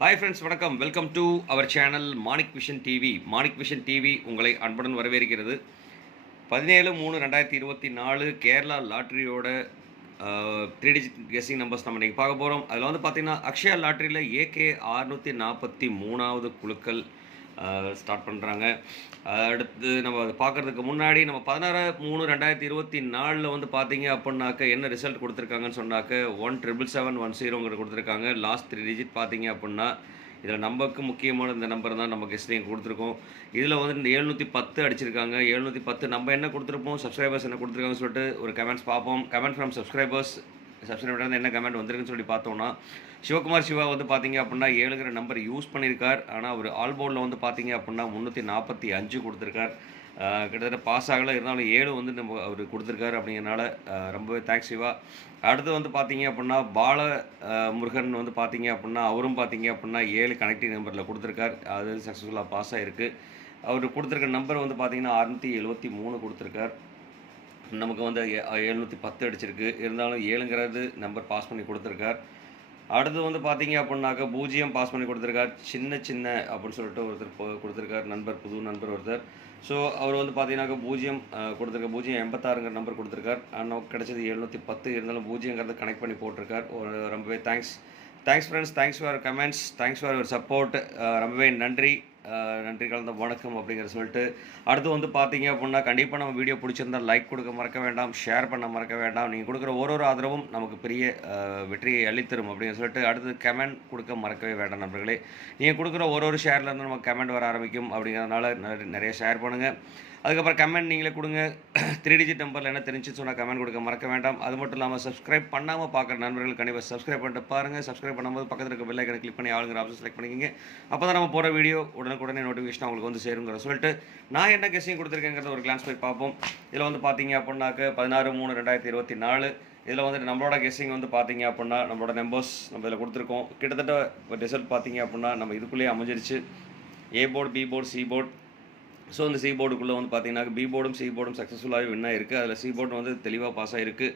Hi friends, வணக்கம். Welcome to our channel Manik vision TV. Manik vision TV உங்களை அன்புடன் வரவேற்கிறது. 17/3/2024 கேரளா லாட்டரியோட 3 டிஜிட் கெஸ்ஸிங் நம்பர்ஸ் நம்ம இன்றைக்கி பார்க்க போகிறோம். அதில் வந்து பார்த்திங்கன்னா அக்ஷயா லாட்டரியில் ஏகே 643வது குழுக்கள் ஸ்டார்ட் பண்ணுறாங்க. அடுத்து நம்ம அதை பார்க்குறதுக்கு முன்னாடி நம்ம 16/3/2024 வந்து பார்த்தீங்க அப்படின்னாக்க என்ன ரிசல்ட் கொடுத்துருக்காங்கன்னு சொன்னாக்க 17771 கொடுத்துருக்காங்க. லாஸ்ட் 3 டிஜிட் பார்த்தீங்க அப்படின்னா இதில் நமக்கு முக்கியமான இந்த நம்பர் தான் நம்ம கெஸ்ட்லையும் கொடுத்துருக்கோம். இதில் வந்து இந்த 710 அடிச்சிருக்காங்க. 710 நம்ம என்ன கொடுத்துருப்போம், சப்ஸ்கிரைபர்ஸ் என்ன கொடுத்துருக்காங்கன்னு சொல்லிட்டு ஒரு கமெண்ட்ஸ் பார்ப்போம். கமெண்ட் ஃப்ரம் சப்ஸ்கிரைபர் என்ன கமெண்ட் வந்திருக்குன்னு சொல்லி பார்த்தோம்னா, சிவகுமார் சிவா வந்து பார்த்தீங்க அப்படின்னா 7ங்கிற நம்பர் யூஸ் பண்ணியிருக்கார். ஆனால் அவர் ஆல் போர்டில் வந்து பார்த்தீங்க அப்படின்னா 345 கொடுத்துருக்கார். கிட்டத்தட்ட பாஸ் ஆகலை, இருந்தாலும் 7 வந்து நம்ம அவர் கொடுத்துருக்காரு. அப்படிங்கிறனால ரொம்பவே தேங்க்ஸ் சிவா. அடுத்து வந்து பார்த்தீங்க அப்படின்னா பால முருகன் வந்து பார்த்தீங்க அப்படின்னா அவரும் பார்த்தீங்க அப்படின்னா 7 கனெக்டிங் நம்பரில் கொடுத்துருக்கார். அது சக்ஸஸ்ஃபுல்லாக பாஸ் ஆகிருக்கு. அவர் கொடுத்துருக்க நம்பர் வந்து பார்த்தீங்கன்னா 673 கொடுத்துருக்கார். நமக்கு வந்து 710 அடிச்சிருக்கு. இருந்தாலும் 7ங்கிறது நம்பர் பாஸ் பண்ணி கொடுத்துருக்கார். அடுத்து வந்து பார்த்தீங்க அப்படின்னாக்கா 0 பாஸ் பண்ணி கொடுத்துருக்கார். சின்ன அப்படின்னு சொல்லிட்டு ஒருத்தர் கொடுத்துருக்கார், நண்பர், புது நண்பர் ஒருத்தர். ஸோ அவர் வந்து பார்த்தீங்கன்னாக்கா 0 கொடுத்துருக்கார். 086ங்கிற நம்பர் கொடுத்துருக்கார். நமக்கு கிடைச்சது 710. இருந்தாலும் 0ங்கிறத கனெக்ட் பண்ணி போட்டிருக்கார். ரொம்பவே thanks friends. Thanks for comments, thanks for your support. ரொம்பவே நன்றி. நன்றி கலந்த வணக்கம் அப்படிங்கிற சொல்லிட்டு அடுத்து வந்து பார்த்தீங்க அப்படின்னா கண்டிப்பாக நம்ம வீடியோ பிடிச்சிருந்தால் லைக் கொடுக்க மறக்க வேண்டாம், ஷேர் பண்ண மறக்க வேண்டாம். நீங்கள் கொடுக்குற ஒரு ஆதரவும் நமக்கு பெரிய வெற்றியை அளித்தரும் அப்படின்னு சொல்லிட்டு அடுத்து கமெண்ட் கொடுக்க மறக்கவே வேண்டாம் நண்பர்களே. நீங்கள் கொடுக்குற ஒரு ஷேர்லேருந்து நமக்கு கமெண்ட் வர ஆரம்பிக்கும். அப்படிங்கிறதுனால நிறைய ஷேர் பண்ணுங்கள். அதுக்கப்புறம் கமெண்ட் நீங்களே கொடுங்க. 3 டிஜிட் நம்பரில் என்ன தெரிஞ்சுன்னு சொன்னால் கமெண்ட் கொடுக்க மறக்க வேண்டாம். அது மட்டும் இல்லாமல் சப்ஸ்கிரைப் பண்ணாமல் பார்க்குற நண்பர்கள் கண்டிப்பாக சப்ஸ்கிரைப் பண்ணிட்டு பாருங்கள். சப்ஸ்கிரைப் பண்ணும்போது பக்கத்தில் இருக்க பெல் ஐக்கனை கிளிக் பண்ணி ஆளுங்கிற ஆப்ஷன் செலக்ட் பண்ணிக்கிங்க. அப்போ தான் நம்ம போகிற வீடியோ உடனே நோட்டிஃபிகேஷன் உங்களுக்கு வந்து சேருங்கிற சொல்லிட்டு நான் என்ன கெஸ்ஸிங் கொடுத்துருக்கேங்கிறத ஒரு கிளான்ஸ் போய் பார்ப்போம். இதில் வந்து பார்த்தீங்க அப்படின்னாக்க 16/3/2024 இதில் வந்துட்டு நம்மளோட கெஸ்ஸிங் வந்து பார்த்தீங்க அப்படின்னா நம்மளோட நம்பர்ஸ் நம்ம இதில் கொடுத்துருக்கோம். கிட்டத்தட்ட ரிசல்ட் பார்த்தீங்க அப்படின்னா நம்ம இதுக்குள்ளேயே அமைஞ்சிருச்சு. A board, B board, C board. So இந்த சி போர்டுக்குள்ளே வந்து பார்த்தீங்கன்னா பி போர்டும் சி போர்டும் சக்ஸஸ்ஃபுல்லாகவே வின் ஆகிருக்கு. அதில் சி போர்டு வந்து தெளிவாக பாஸ் ஆகிருக்கு.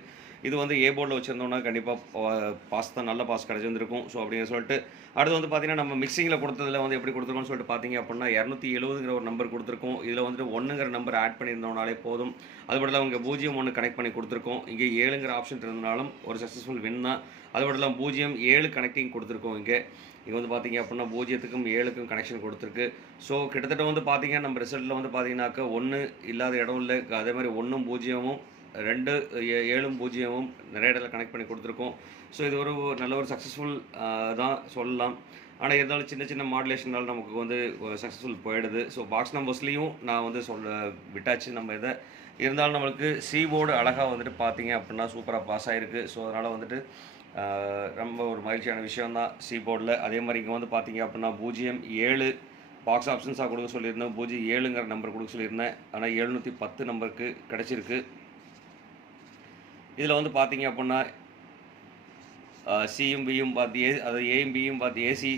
இது வந்து ஏ போர்டில் வச்சுருந்தோம்னா கண்டிப்பாக பாஸ் தான், நல்ல பாஸ் கிடச்சிருந்துருக்கும். ஸோ அப்படின்னு சொல்லிட்டு அடுத்து வந்து பார்த்தீங்கன்னா நம்ம மிக்சிங்கில் கொடுத்ததில் வந்து எப்படி கொடுத்துருக்கோம்னு சொல்லிட்டு பார்த்தீங்க அப்படின்னா 270ங்கிற ஒரு நம்பர் கொடுத்துருக்கோம். இதில் வந்துட்டு 1ங்கிற நம்பர் ஆட் பண்ணியிருந்தோம்னாலே போதும். அது மட்டும் இல்லாமல் இங்கே 0 கனெக்ட் பண்ணி கொடுத்துருக்கோம். இங்கே 7ங்கிற ஆப்ஷன் இருந்தனாலும் ஒரு சக்ஸஸ்ஃபுல் வின் தான். அது மட்டும் இல்லாமல் 0 7 கனெக்டிங் கொடுத்துருக்கோம். இங்கே வந்து பார்த்தீங்க அப்படின்னா 0க்கும் 7க்கும் கனெக்ஷன் கொடுத்துருக்கு. ஸோ கிட்டத்தட்ட வந்து பார்த்தீங்கன்னா நம்ம ரிசல்ட்டில் வந்து பார்த்தீங்கன்னாக்கா 1 இல்லாத இடம் இல்லை. அதே மாதிரி 1ம் 0ம் 2 7ம் 0ம் நிறைய இடத்துல கனெக்ட் பண்ணி கொடுத்துருக்கோம். ஸோ இது ஒரு நல்ல ஒரு சக்ஸஸ்ஃபுல் தான் சொல்லலாம். ஆனால் இருந்தாலும் சின்ன மாடுலேஷனால் நமக்கு வந்து சக்ஸஸ்ஃபுல் போயிடுது. ஸோ பாக்ஸ் நம்பர்ஸ்லேயும் நான் வந்து விட்டாச்சு நம்ம இதை. இருந்தாலும் நம்மளுக்கு சி போர்டு அழகாக வந்துட்டு பார்த்தீங்க அப்படின்னா சூப்பராக பாஸ் ஆகிருக்கு. ஸோ அதனால் வந்துட்டு ரொம்ப ஒரு மகிழ்ச்சியான விஷயம் தான் சி போர்டில். அதே மாதிரி இங்கே வந்து பார்த்தீங்க அப்படின்னா 07 பாக்ஸ் ஆப்ஷன்ஸாக கொடுக்க சொல்லியிருந்தேன். 07ங்கிற நம்பர் கொடுக்க சொல்லியிருந்தேன். ஆனால் 710 நம்பருக்கு கிடச்சிருக்கு. இதில் வந்து பார்த்தீங்க அப்படின்னா சியும் பியும் பார்த்து அது ஏயும் பியும் பார்த்து ஏசி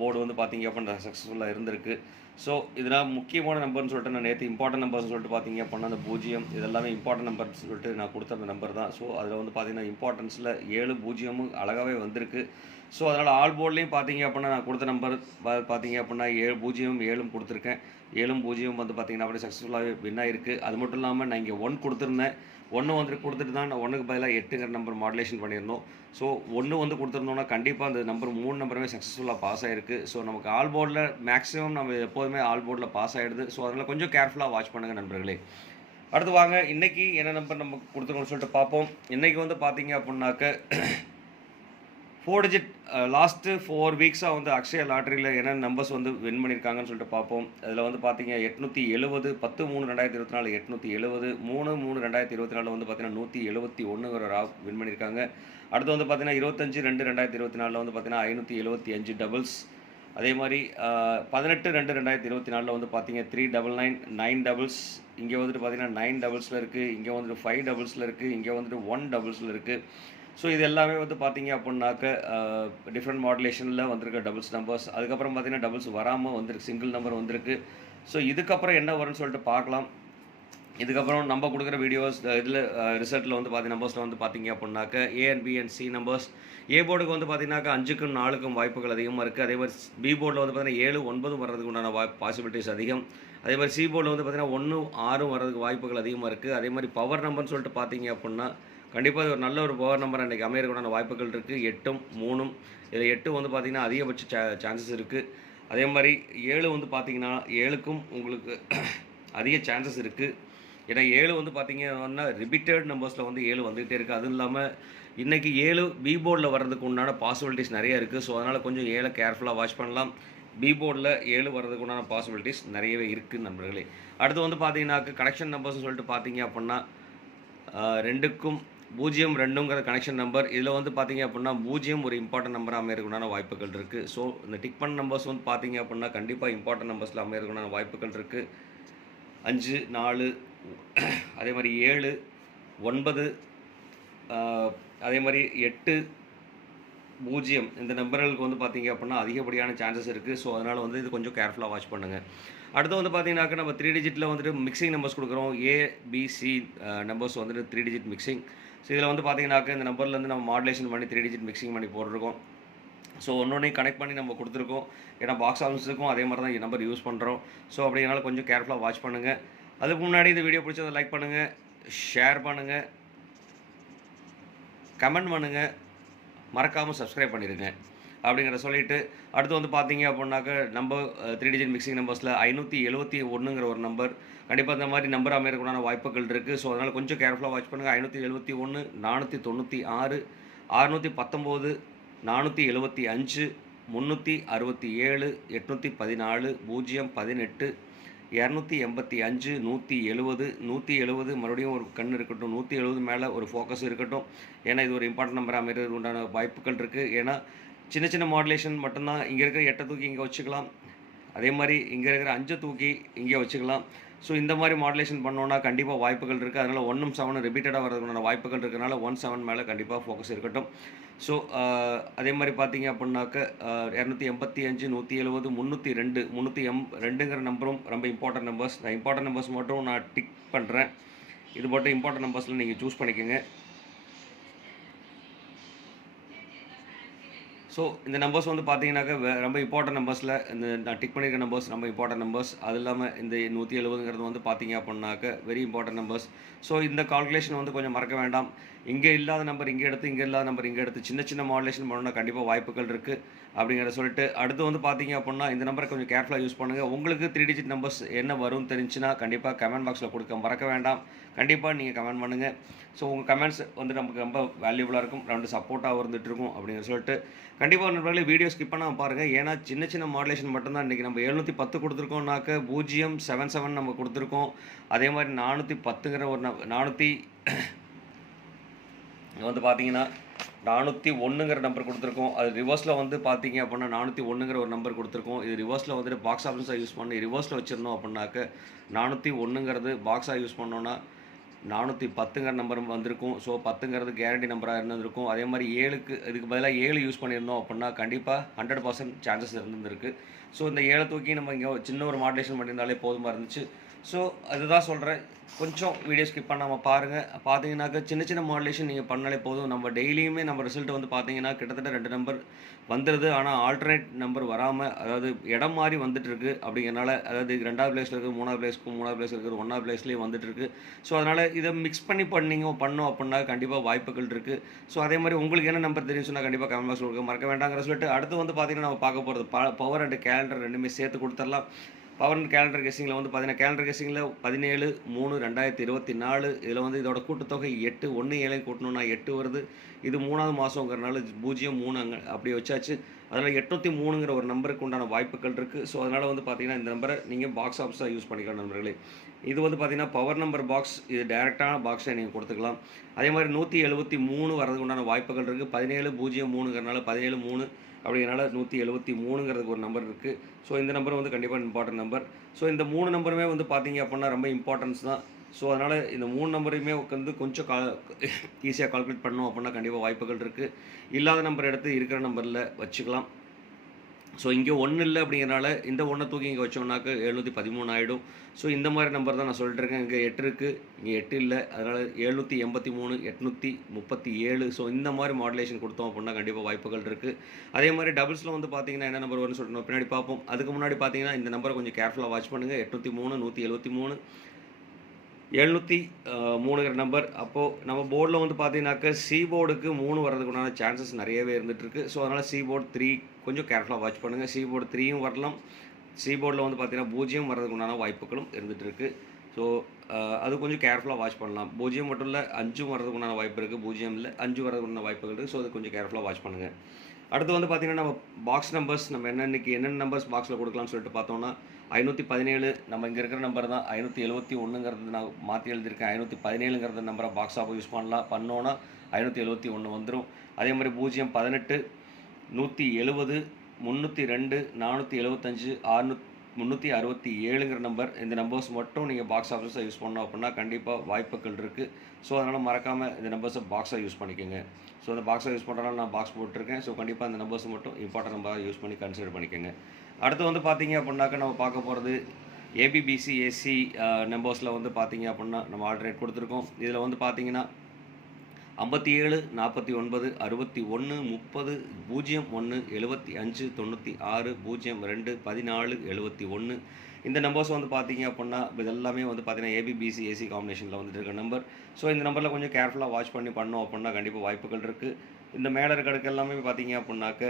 போர்டு வந்து பார்த்தீங்க அப்படின்னா சக்ஸஸ்ஃபுல்லாக இருந்திருக்கு. ஸோ இதெல்லாம் முக்கியமான நம்பர்னு சொல்லிட்டு நான் நேற்று இம்பார்ட்டன்ட் நம்பர்ஸ்னு சொல்லிட்டு பார்த்தீங்க அப்படின்னா அந்த 0 இதெல்லாமே இம்பார்ட்டன்ட் நம்பர்னு சொல்லிட்டு நான் கொடுத்த அந்த நம்பர் தான். ஸோ அதில் வந்து பார்த்தீங்கன்னா இம்பார்ட்டன்ஸில் 7 0 அழகாகவே வந்திருக்கு. ஸோ அதனால் ஆல் போர்ட்லேயும் பார்த்தீங்க அப்படின்னா நான் கொடுத்த நம்பர் பார்த்தீங்க அப்படின்னா 7 0 7 கொடுத்துருக்கேன். 7 0 வந்து பார்த்தீங்கன்னா அப்படியே சக்ஸஸ்ஃபுல்லாகவே வின் ஆகிருக்கு. அது மட்டும் இல்லாமல் நான் இங்கே 1 கொடுத்துருந்தேன். 1 வந்து கொடுத்துட்டு தான் நான் 1க்கு பதிலாக 8ங்கிற நம்பர் மாடுலேஷன் பண்ணியிருந்தோம். ஸோ 1 வந்து கொடுத்துருந்தோம்னா கண்டிப்பாக அந்த நம்பர் 3 நம்பருமே சக்ஸஸ்ஃபுல்லாக பாஸ் ஆகிருக்கு. ஸோ நமக்கு ஆல் போர்டில் மேக்ஸிமம் நம்ம எப்போதுமே ஆல் போர்டில் பாஸ் ஆகிடுது. ஸோ அதனால் கொஞ்சம் கேர்ஃபுல்லாக வாட்ச் பண்ணுங்கள் நண்பர்களே. அடுத்து வாங்க இன்றைக்கி என்ன நம்பர் நம்ம கொடுத்துருக்கோம்னு சொல்லிட்டு பார்ப்போம். இன்றைக்கி வந்து பார்த்தீங்க அப்படின்னாக்க 4 டிஜிட் லாஸ்ட்டு 4 வீக்ஸாக வந்து அக்ஷயா லாட்டரியில் என்ன நம்பர்ஸ் வந்து வின் பண்ணியிருக்காங்கன்னு சொல்லிட்டு பார்ப்போம். அதில் வந்து பார்த்தீங்க 870 10/3/2024 870 3/3/2024 வந்து பார்த்தீங்கன்னா 171 வின் பண்ணியிருக்காங்க. அடுத்து வந்து பார்த்தீங்கன்னா 25/2/2024 வந்து பார்த்தீங்கன்னா 575 டபுள்ஸ். அதே மாதிரி 18/2/2024 வந்து பார்த்தீங்க 399 9 டபுள்ஸ். இங்கே வந்துட்டு பார்த்தீங்கன்னா 9 டபுள்ஸில் இருக்குது. இங்கே வந்துட்டு 5 டபுள்ஸில் இருக்குது. இங்கே வந்துட்டு 1 டபுள்ஸில் இருக்குது. ஸோ இது எல்லாமே வந்து பார்த்தீங்க அப்படின்னாக்க டிஃப்ரெண்ட் மாடுலேஷனில் வந்திருக்க டபுள்ஸ் நம்பர்ஸ். அதுக்கப்புறம் பார்த்தீங்கன்னா டபுள்ஸ் வராமல் வந்திருக்கு, சிங்கிள் நம்பர் வந்திருக்கு. ஸோ இதுக்கப்புறம் என்ன வரும்னு சொல்லிட்டு பார்க்கலாம். இதுக்கப்புறம் நம்ம கொடுக்குற வீடியோஸ் இதில் ரிசல்ட்டில் வந்து நம்பர்ஸில் வந்து பார்த்தீங்க அப்படின்னாக்க A and B and C numbers. A போர்டுக்கு வந்து பார்த்தீங்கன்னாக்கா 5க்கும் 4க்கும் வாய்ப்புகள் அதிகமாக இருக்குது. அதே மாதிரி பி போர்டில் வந்து பார்த்தீங்கன்னா 7, 9 வர்றதுக்கு உண்டான பாசிபிலிட்டிஸ் அதிகம். அதே மாதிரி சி போர்டில் வந்து பார்த்தீங்கன்னா 1, 6 வர்றதுக்கு வாய்ப்புகள் அதிகமாக இருக்குது. அதே மாதிரி பவர் நம்பர்னு சொல்லிட்டு பார்த்தீங்க அப்படின்னா கண்டிப்பாக இது ஒரு நல்ல ஒரு பவர் நம்பர் அன்றைக்கி அமையறதுக்குண்டான வாய்ப்புகள் இருக்குது. 8ம் 3ம் இதில் 8 வந்து பார்த்திங்கன்னா அதிகபட்ச சான்சஸ் இருக்குது. அதே மாதிரி 7 வந்து பார்த்திங்கன்னா 7க்கும் உங்களுக்கு அதிக சான்சஸ் இருக்குது. ஏன்னா 7 வந்து பார்த்திங்கன்னா ரிப்பீட்டட் நம்பர்ஸில் வந்து 7 வந்துகிட்டே இருக்குது. அதுவும் இல்லாமல் இன்றைக்கி 7 பி போர்டில் வர்றதுக்கு உண்டான பாசிபிலிட்டிஸ் நிறைய இருக்குது. ஸோ அதனால் கொஞ்சம் 7 கேர்ஃபுல்லாக வாட்ச் பண்ணலாம். பி போர்டில் 7 வர்றதுக்கு உண்டான பாசிபிலிட்டிஸ் நிறையவே இருக்குது நண்பர்களே. அடுத்து வந்து பார்த்தீங்கன்னாக்க கனெக்ஷன் நம்பர்ஸ்னு சொல்லிட்டு பார்த்தீங்க அப்படின்னா 2க்கும் 0, 2ங்கிற கனெக்ஷன் நம்பர். இதில் வந்து பார்த்தீங்க அப்படின்னா 0 ஒரு இம்பார்ட்டன்ட் நம்பராக அமையறதுக்குண்டான வாய்ப்புகள் இருக்குது. ஸோ இந்த டிக் பண்ண நம்பர்ஸ் வந்து பார்த்தீங்க அப்படின்னா கண்டிப்பாக இம்பார்ட்டன்ட் நம்பர்ஸில் அமையறதுக்குண்டான வாய்ப்புகள் இருக்குது. 5, 4 அதே மாதிரி 7, 9 அதே மாதிரி 8, 0 இந்த நம்பர்களுக்கு வந்து பார்த்தீங்க அப்படின்னா அதிகப்படியான சான்சஸ் இருக்குது. ஸோ அதனால் வந்து இது கொஞ்சம் கேர்ஃபுல்லாக வாட்ச் பண்ணுங்கள். அடுத்து வந்து பார்த்தீங்கன்னாக்கா நம்ம 3 டிஜிட்டில் வந்துட்டு மிக்சிங் நம்பர்ஸ் கொடுக்குறோம். ஏபிசி நம்பர்ஸ் வந்துட்டு 3 டிஜிட் மிக்சிங். ஸோ இதில் வந்து பார்த்தீங்கன்னாக்கா இந்த நம்பர்லேருந்து நம்ம மாடுலேஷன் பண்ணி 3 டிஜிட் மிக்சிங் பண்ணி போட்டிருக்கோம். ஸோ ஒன்றொன்றையும் கனெக்ட் பண்ணி நம்ம கொடுத்துருக்கோம். ஏன்னா பாக்ஸ் ஆஃபீஸுக்கும் அதே மாதிரி தான் நம்பர் யூஸ் பண்ணுறோம். ஸோ அப்படிங்கிறனால கொஞ்சம் கேர்ஃபுல்லாக வாட்ச் பண்ணுங்கள். அதுக்கு முன்னாடி இந்த வீடியோ பிடிச்சதை லைக் பண்ணுங்கள், ஷேர் பண்ணுங்கள், கமெண்ட் பண்ணுங்கள், மறக்காமல் சப்ஸ்கிரைப் பண்ணிடுங்க அப்படிங்கிற சொல்லிவிட்டு அடுத்து வந்து பார்த்தீங்க அப்படின்னாக்க நம்ம 3 டிஜிட் மிக்சிங் நம்பர்ஸில் 571ங்கிற ஒரு நம்பர். கண்டிப்பாக இந்த மாதிரி நம்பர் அமையறதுக்குண்டான வாய்ப்புகள் இருக்குது. ஸோ அதனால் கொஞ்சம் கேர்ஃபுல்லாக வாட்ச் பண்ணுங்கள். 571, 496, 619, 475, 367, 814, 018, 285, 170, 170 மறுபடியும் ஒரு கண் இருக்கட்டும். 170 மேலே ஒரு ஃபோக்கஸ் இருக்கட்டும். ஏன்னா இது ஒரு இம்பார்ட்டன்ட் நம்பர் அமைகிறது உண்டான வாய்ப்புகள் இருக்குது. ஏன்னா சின்ன சின்ன மாடுலேஷன் மட்டும்தான். இங்கே இருக்கிற 8 தூக்கி இங்கே வச்சுக்கலாம். அதே மாதிரி இங்கே இருக்கிற 5 தூக்கி இங்கே வச்சுக்கலாம். ஸோ இந்த மாதிரி மாடுலேஷன் பண்ணோன்னா கண்டிப்பாக வாய்ப்புகள் இருக்குது. அதனால் 1ம் 7 ரிப்பீட்டடாக வரதுக்கான வாய்ப்புகள் இருக்கிறனால 1-7 மேலே கண்டிப்பாக ஃபோக்கஸ் இருக்கட்டும். ஸோ அதே மாதிரி பார்த்தீங்க அப்படின்னாக்க 285, 170, 302, 382ங்கிற நம்பரும் ரொம்ப இம்பார்ட்டன்ட் நம்பர்ஸ். நான் இம்பார்ட்டன்ட் நம்பர்ஸ் மட்டும் நான் டிக் பண்ணுறேன். இது மட்டும் இம்பார்ட்டன்ட் நம்பர்ஸில் நீங்கள் சூஸ் பண்ணிக்கோங்க. ஸோ இந்த நம்பர்ஸ் வந்து பார்த்தீங்கன்னாக்கா ரொம்ப இம்பார்ட்டன்ட் நம்பர்ஸில் இந்த நான் டிக் பண்ணியிருக்க நம்பர்ஸ் ரொம்ப இம்பார்ட்டன்ட் நம்பர்ஸ். அது இல்லாமல் இந்த 170ங்கிறது வந்து பார்த்தீங்க அப்படின்னாக்க வெரி இம்பார்ட்டன்ட் நம்பர்ஸ். ஸோ இந்த கால்குலேஷன் வந்து கொஞ்சம் மறக்க வேண்டாம். இங்கே இல்லாத நம்பர் இங்கே எடுத்து, இங்கே இல்லாத நம்பர் இங்கே எடுத்து சின்ன சின்ன மாடுலேஷன் பண்ணணும்னா கண்டிப்பாக வாய்ப்புகள் இருக்குது அப்படிங்கிறத சொல்லிட்டு அடுத்து வந்து பார்த்தீங்க அப்படின்னா இந்த நம்பரை கொஞ்சம் கேர்ஃபுல்லாக யூஸ் பண்ணுங்கள். உங்களுக்கு 3 டிஜிட் நம்பர்ஸ் என்ன வரும்னு தெரிஞ்சுன்னா கண்டிப்பாக கமெண்ட் பாக்ஸில் கொடுக்க மறக்க வேண்டாம். கண்டிப்பாக நீங்கள் கமெண்ட் பண்ணுங்கள். ஸோ உங்கள் கமெண்ட்ஸ் வந்து நமக்கு ரொம்ப வேல்யூபுளாக இருக்கும், ரெண்டு சப்போர்ட்டாக இருந்துகிட்ருக்கும் அப்படிங்கிற சொல்லிட்டு கண்டிப்பாக நண்பர்களே வீடியோ ஸ்கிப் பண்ணாமல் பாருங்கள். ஏன்னா சின்ன சின்ன மாடுலேஷன் மட்டும்தான் இன்றைக்கி நம்ம 710 கொடுத்துருக்கோம்னாக்க 077 நம்ம கொடுத்துருக்கோம். அதே மாதிரி 410ங்கிற ஒரு 400 வந்து பார்த்தீங்கன்னா 401ங்கிற நம்பர் கொடுத்துருக்கோம். அது ரிவர்ஸில் வந்து பார்த்தீங்க அப்படின்னா 401ங்கிற ஒரு நம்பர் கொடுத்துருக்கோம். இது ரிவர்ஸில் வந்துட்டு பாக்ஸ் ஆஃபீஸாக யூஸ் பண்ணி ரிவர்ஸில் வச்சுருந்தோம் அப்படின்னாக்க 401ங்கிறது பாக்ஸாக யூஸ் பண்ணோன்னா 410ங்கிற நம்பர் வந்திருக்கும். ஸோ 10ங்கிறது கேரண்டி நம்பராக இருந்திருக்கும். அதே மாதிரி 7க்கு இதுக்கு பதிலாக 7 யூஸ் பண்ணியிருந்தோம் அப்படின்னா கண்டிப்பாக 100% சான்சஸ் இருந்திருக்கு. ஸோ இந்த 7 தூக்கி நம்ம இங்கே சின்ன ஒரு மாடுலேஷன் பண்ணியிருந்தாலே போதுமாக இருந்துச்சு. ஸோ அதுதான் சொல்கிறேன், கொஞ்சம் வீடியோ ஸ்கிப் பண்ணாமல் பாருங்கள். பார்த்தீங்கன்னாக்க சின்ன சின்ன மாடுலேஷன் நீங்கள் பண்ணாலே போதும். நம்ம டெய்லியுமே நம்ம ரிசல்ட் வந்து பார்த்தீங்கன்னா கிட்டத்தட்ட 2 நம்பர் வந்துடுது. ஆனால் ஆல்டர்னேட் நம்பர் வராமல், அதாவது இடம் மாதிரி வந்துட்டுருக்கு. அப்படிங்கிறனால அதாவது 2வது பிளேஸில் இருக்குது 3வது பிளேஸ்க்கும் 3வது பிளேஸ் இருக்குது 1வது பிளேஸ்லேயும் வந்துட்டுருக்கு. ஸோ அதனால் இதை மிக்ஸ் பண்ணி பண்ணோம் அப்படின்னா கண்டிப்பாக வாய்ப்புகள் இருக்குது. ஸோ அதே மாதிரி உங்களுக்கு என்ன நம்பர் தெரியும் சொன்னால் கண்டிப்பாக கமெண்ட் பாக்ஸ் கொடுக்க மறக்க வேண்டாங்கிற சொல்லிட்டு அடுத்து வந்து பார்த்தீங்கன்னா நம்ம பார்க்க போகிறது பவர் அண்ட் கேலண்டர் ரெண்டுமே சேர்த்து கொடுத்துடலாம். பவர் அண்ட் கேலண்டர் கெஸ்ஸிங்கில் வந்து பார்த்தீங்கன்னா கேலண்டர் கெஸ்ஸிங்கில் 17/3/2024 இதில் வந்து இதோட கூட்டுத்தொகை 8, 1 7 கூட்டணும்னா 8 வருது. இது 3வது மாதங்கிறனால 0 3 அப்படியே வச்சாச்சு. அதில் 803ங்கிற ஒரு நம்பருக்கு உண்டான வாய்ப்புகள் இருக்குது. ஸோ அதனால் வந்து பார்த்தீங்கன்னா இந்த நம்பரை நீங்கள் பாக்ஸ் ஆஃபீஸாக யூஸ் பண்ணிக்கலாம் நண்பர்களே. இது வந்து பார்த்தீங்கன்னா பவர் நம்பர் பாக்ஸ், இது டேரெக்டான பாக்ஸை நீங்கள் கொடுத்துக்கலாம். அதே மாதிரி 173 வரதுக்கு உண்டான வாய்ப்புகள் இருக்குது. 17/03ங்கிறனால 17/3 அப்படிங்கிறனால 173ங்கிறதுக்கு ஒரு நம்பர் இருக்குது. ஸோ இந்த நம்பர் வந்து கண்டிப்பாக இம்பார்ட்டன்ட் நம்பர். ஸோ இந்த 3 நம்பருமே வந்து பார்த்தீங்க அப்படின்னா ரொம்ப இம்பார்ட்டன்ஸ் தான். ஸோ அதனால் இந்த 3 நம்பரையுமே வந்து கொஞ்சம் ஈஸியாக கால்குலேட் பண்ணோம் அப்படின்னா கண்டிப்பாக வாய்ப்புகள் இருக்குது. இல்லாத நம்பர் எடுத்து இருக்கிற நம்பரில் வச்சுக்கலாம். ஸோ இங்கே 1 இல்ல அப்படிங்கிறனால இந்த 1 தூக்கி இங்கே வச்சோம்னாக்க 713 ஆயிடும். ஸோ இந்த மாரி நம்பர் தான் நான் சொல்லிட்டு இருக்கேன். இங்கே 8 இருக்கு. இங்கே 8 இல்ல. அதனால 783, 837 ஸோ இந்த மாரி மாடுலேஷன் கொடுத்தோம் அப்படின்னா கண்டிப்பா வாய்ப்புகள் இருக்கு. அதே மாரி டபுள்ஸ்ல வந்து பார்த்தீங்கன்னா என்ன நம்பர் வரும்னு சொல்லிட்டு நம்ம பின்னாடி பார்ப்போம். அதுக்கு முன்னாடி பார்த்தீங்கன்னா இந்த நம்பரை கொஞ்சம் கேர்ஃபுல்லா வாட்ச் பண்ணுங்க. 803, 173, 703ங்கிற நம்பர். அப்போது நம்ம போர்டில் வந்து பார்த்தீங்கன்னாக்கா சி போர்டுக்கு 3 வர்றதுக்குண்டான சான்சஸ் நிறையவே இருந்துகிட்ருக்கு. ஸோ அதனால் சி போர்டு 3 கொஞ்சம் கேர்ஃபுல்லாக வாட்ச் பண்ணுங்கள். சி போர்டு 3யும் வரலாம். சி போர்டில் வந்து பார்த்தீங்கன்னா 0 வர்றதுக்குண்டான வாய்ப்புகளும் இருந்துகிட்ருக்கு. ஸோ அது கொஞ்சம் கேர்ஃபுல்லாக வாட்ச் பண்ணலாம். 0 மட்டும் இல்லை 5 வர்றதுக்குண்டான வாய்ப்பு இருக்குது. 0 இல்லை 5 வர்றதுக்குண்டான வாய்ப்புகள் இருக்குது. ஸோ அது கொஞ்சம் கேர்ஃபுல்லாக வாட்ச் பண்ணுங்கள். அடுத்து வந்து பார்த்தீங்கன்னா நம்ம பாக்ஸ் நம்பர்ஸ் நம்ம என்னென்ன நம்பர்ஸ் பாக்ஸில் கொடுக்கலாம்னு சொல்லிட்டு பார்த்தோம்னா 517 நம்ம இங்கே இருக்கிற நம்பர் தான். 571ங்கிறது நான் மாற்றி எழுதியிருக்கேன். 517ங்கிறது நம்பரை பாக்ஸாக யூஸ் பண்ணோன்னா 571 வந்துடும். அதே மாதிரி 018, 170, 302, 475, 367ங்கிற நம்பர். இந்த நம்பர்ஸ் மட்டும் நீங்கள் பாக்ஸ் ஆஃபீஸாக யூஸ் பண்ணோம் அப்படின்னா கண்டிப்பாக வாய்ப்புகள் இருக்குது. ஸோ அதனால் மறக்காமல் இந்த நம்பர்ஸை பாக்ஸாக யூஸ் பண்ணிக்கோங்க. ஸோ அந்த பாக்ஸை யூஸ் பண்ணுறதுனால நான் பாக்ஸ் போட்டிருக்கேன். ஸோ கண்டிப்பாக அந்த நம்பர்ஸ் மட்டும் இம்பார்ட்டன்ட் நம்பராக யூஸ் பண்ணி கன்சிடர் பண்ணிக்கோங்க. அடுத்து வந்து பார்த்தீங்க அப்படின்னாக்கா நம்ம பார்க்க போகிறது ஏபிபிசி ஏசி நம்பர்ஸில் வந்து பார்த்தீங்க அப்படின்னா நம்ம ஆல்டர்னேட் கொடுத்துருக்கோம். இதில் வந்து பார்த்தீங்கன்னா 57, 49, 61, 30, 01, 75, 96, 02, 14, 71 இந்த நம்பர்ஸ் வந்து பார்த்தீங்க அப்படின்னா இது எல்லாமே வந்து பார்த்தீங்கன்னா ஏபிபிசி ஏசி காம்பினேஷனில் வந்துட்டு இருக்க நம்பர். ஸோ இந்த நம்பரில் கொஞ்சம் கேர்ஃபுல்லாக வாட்ச் பண்ணோம் அப்படின்னா கண்டிப்பாக வாய்ப்புகள் இருக்குது. இந்த மேலே இருக்கிறதுக்கு எல்லாமே பார்த்தீங்க அப்படின்னாக்க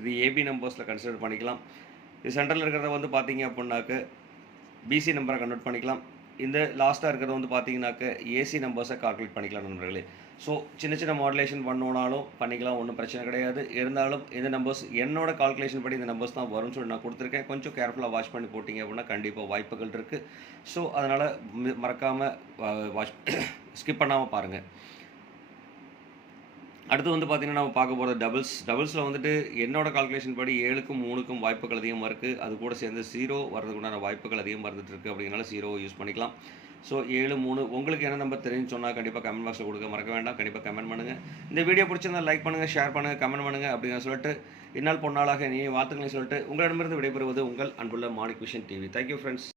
இது ஏபி நம்பர்ஸில் கன்சிடர் பண்ணிக்கலாம். இது சென்ட்ரலில் இருக்கிறத வந்து பார்த்தீங்க அப்படின்னாக்க பிசி நம்பரை கன்வெர்ட் பண்ணிக்கலாம். இந்த லாஸ்ட்டாக இருக்கிறது வந்து பார்த்தீங்கன்னாக்க ஏசி நம்பர்ஸை கால்குலேட் பண்ணிக்கலாம் நண்பர்களே. ஸோ சின்ன மாடுலேஷன் பண்ணோனாலும் பண்ணிக்கலாம், ஒன்றும் பிரச்சனை கிடையாது. இருந்தாலும் இந்த நம்பர்ஸ் என்னோட கால்குலேஷன் படி இந்த நம்பர்ஸ் தான் வரும்னு சொல்லி நான் கொடுத்துருக்கேன். கொஞ்சம் கேர்ஃபுல்லாக வாட்ச் பண்ணி போட்டிங்க அப்படின்னா கண்டிப்பாக வாய்ப்புகள் இருக்குது. ஸோ அதனால் மறக்காமல் வாட்ச் ஸ்கிப் பண்ணாமல் பாருங்கள். அடுத்து வந்து பார்த்தீங்கன்னா நம்ம பார்க்க போகிறது டபுள்ஸில் வந்துட்டு என்னோட கால்குலேஷன் படி 7க்கும் 3க்கும் வாய்ப்புகள் அதிகமாக இருக்குது. அது கூட சேர்ந்து 0 வர்றதுக்குண்டான வாய்ப்புகள் அதிகமாக இருந்துகிட்ருக்கு. அப்படிங்கிறனால 0 யூஸ் பண்ணிக்கலாம். ஸோ 7, 3 உங்களுக்கு என்ன நம்பர் தெரியும்னு சொன்னால் கண்டிப்பாக கமெண்ட் பாக்ஸில் கொடுக்க மறக்க வேண்டாம். கண்டிப்பாக கமெண்ட் பண்ணுங்கள். இந்த வீடியோ பிடிச்சிருந்தால் லைக் பண்ணுங்கள், ஷேர் பண்ணுங்கள், கமெண்ட் பண்ணுங்கள். அப்படிங்கிற சொல்லிட்டு இந்நாள் பொன்னாளாக நீ வாழ்த்துக்களையும் சொல்லிட்டு உங்களிடமிருந்து விடைபெறுவது உங்கள் அன்புள்ள Manik vision TV. Thank you friends.